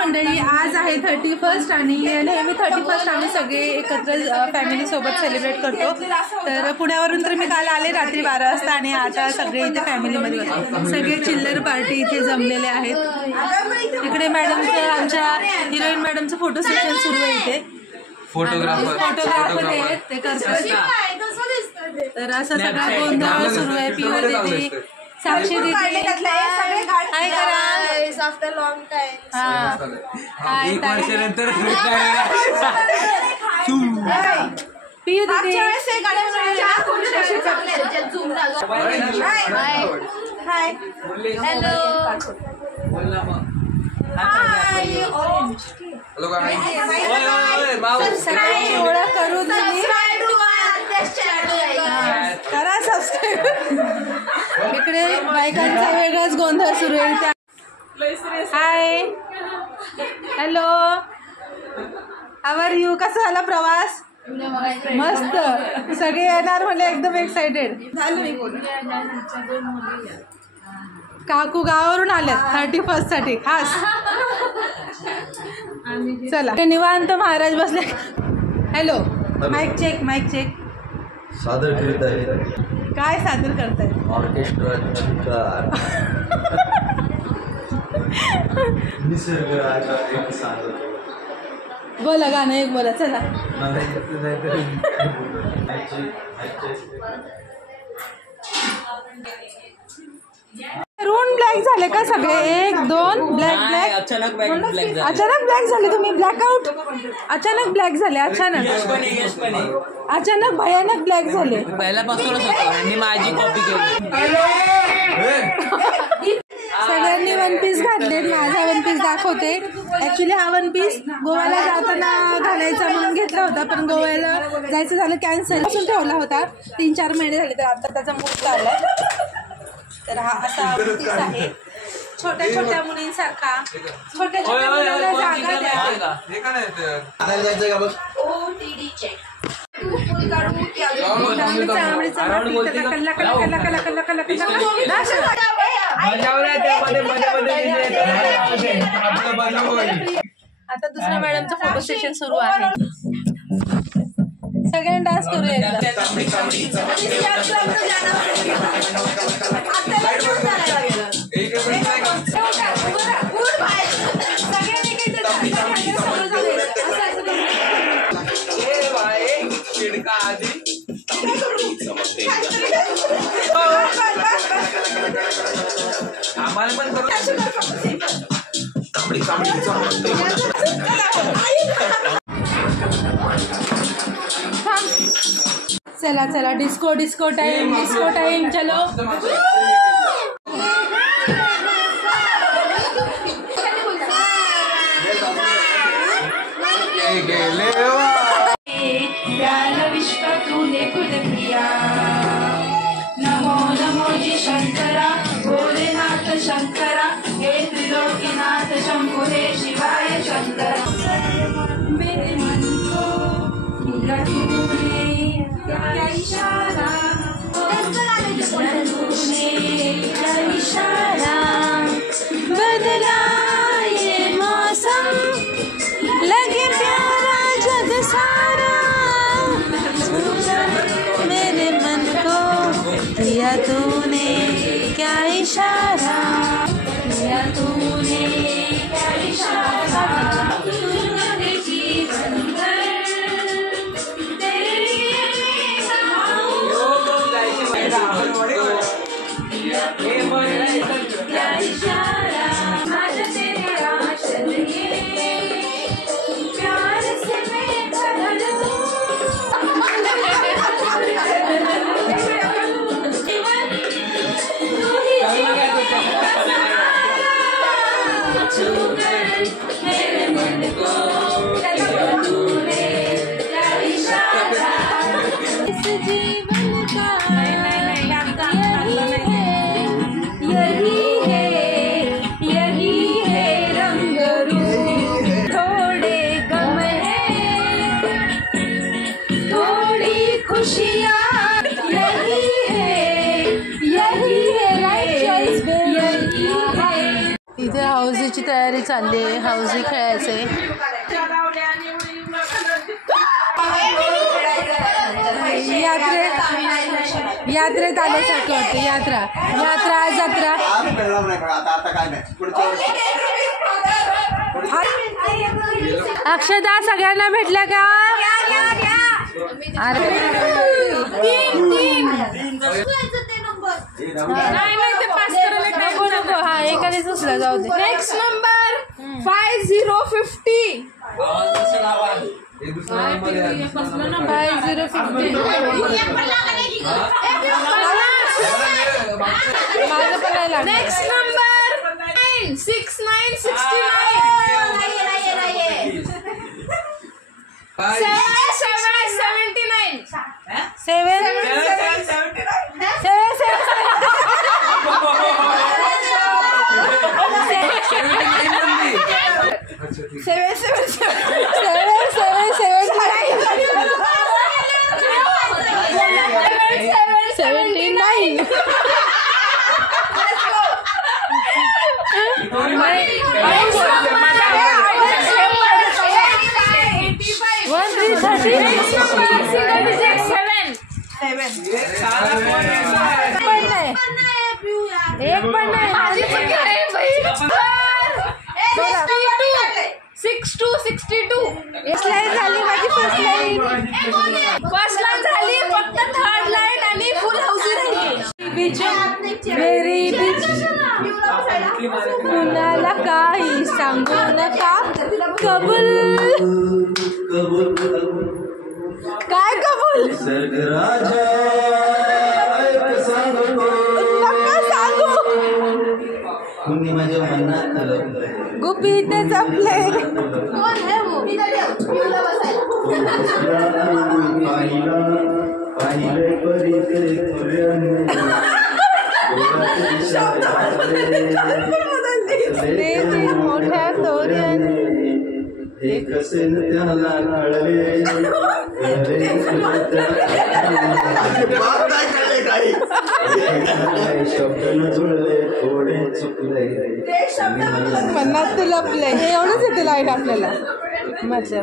मंडळी, आज आहे 31 आणि नेहमी 31 आम्ही सगळे एकत्र फॅमिली सोबत सेलिब्रेट करतो. तर पुण्यावरून तर मी काल आले रात्री 12 वाजता आणि आता सगळे इथे फॅमिलीमध्ये सगळे चिल्लर पार्टी इथे जमलेले आहेत. इकडे मॅडमचं, आमच्या हिरोईन मॅडमचं फोटो सेशन सुरू आहे. इथे फोटोग्राफर आहेत, ते करतात. तर असं सगळा गोंधळ सुरू आहे. पिओ दीदी, साक्षी दीदी, हाय करा. After long time. हाय पिओ दीदी, हाय हॅलो. सगळ्यांची ओळख करून करा सबस्क्राईब. इकडे बायकांचा वेगळाच गोंधळ सुरू आहे. Hi hello, how are you? कसा झाला प्रवास? मस्त. सगळे येणार म्हणजे एकदम एक्साइटेड झालं. मी बोल, काकू गावावरून आल्यात 31 साठी खास. चला निवांत महाराज बसले. Hello, mic check, mic check. सादर करीत आहे. काय सादर करताय? ऑर्केस्ट्रा निसर्ग एक सादर. बोला गाणं एक बोला. चला रून ब्लॅक झाले का सगळे? 1 2 ब्लॅक ब्लॅक. अचानक ब्लॅक झाले तुम्ही. ब्लॅकआउट. अचानक ब्लॅक झाले. अचानक भयानक ब्लॅक झाले. पहिल्यापासूनच होतं. मी माझी कॉपी केली. सगळ्यांनी वन पीस घातले. माझा वन पीस दाखवते. ऍक्च्युली हा वन पीस गोव्याला जाताना घालायचा म्हणून घेतला होता, पण गोव्याला जायचं झालं कॅन्सल पासून ठेवला होता. 3-4 महिने झाले, तर आता त्याचा मूड चाललाय. तर हा असा वन पीस आहे. छोट्या छोट्या मुलींसारखा. छोट्या छोट्या मुलांना जागा द्या. आता दुसऱ्या मॅडमचं फोटो सेशन सुरू आहे. सगळ्यांना डान्स करूया एकदा. आम्हाला पण चला चला, disco disco time, disco time. चलो विश्व तूने खुद किया. नमो नमो जी शंकरा, भोलेनाथ शंकरा, हे त्रिलोकीनाथ शंभु, हे शिवाय शंकरा. मेरे मन को मिला तूने क्या इशारा, तूने क्या इशारा, बदला ये मौसम, लगे प्यारा जग सारा. मेरे मन को किया तूने क्या इशारा, किया तूने क्या इशारा. जीवन भर तेरे लिए क्या इशारा, आज तेरे आंचल ये प्यार से मैं भर दूं. मेरे मन को तूने क्या इशारा. इस जीवन का यही है रंग रूप. थोड़े गम है, थोड़ी खुशियाँ, यही है राइट चॉइस. इथे हाऊस हौजीची तयारी चालली आहे, हौजी खेळायचे. यात्रेत आल्यासारखं होतं. यात्रा जत्रा. अक्षदा सगळ्यांना भेटल्या का? अरे नको हा एखाद्याच उचला जाऊ दे. Next number 5050. 5050. माझं पण नाही लागलं. Next number 6969. 7779. एक पण नाही. 6262. लाईन झाली माझी. फर्स्ट लाईन झाली, फक्त थर्ड लाईन आणि फुल हाऊसी राहिली. मेरी बीच कुणाला काही सांगू नका. कबूल. काय कबूल? निसर्ग राजा ऐक सांगतो, नका सांगू. कुणी माझ्या मनात लपलंय. गुपित जपले. पाहिलं परी ते मोठ्या तोऱ्याने एक सेन त्याला कळले. शब्द न जुळले, थोडे चुकले. मनात ते लपले. हे एवढंच येते लाईट आपल्याला. मजा.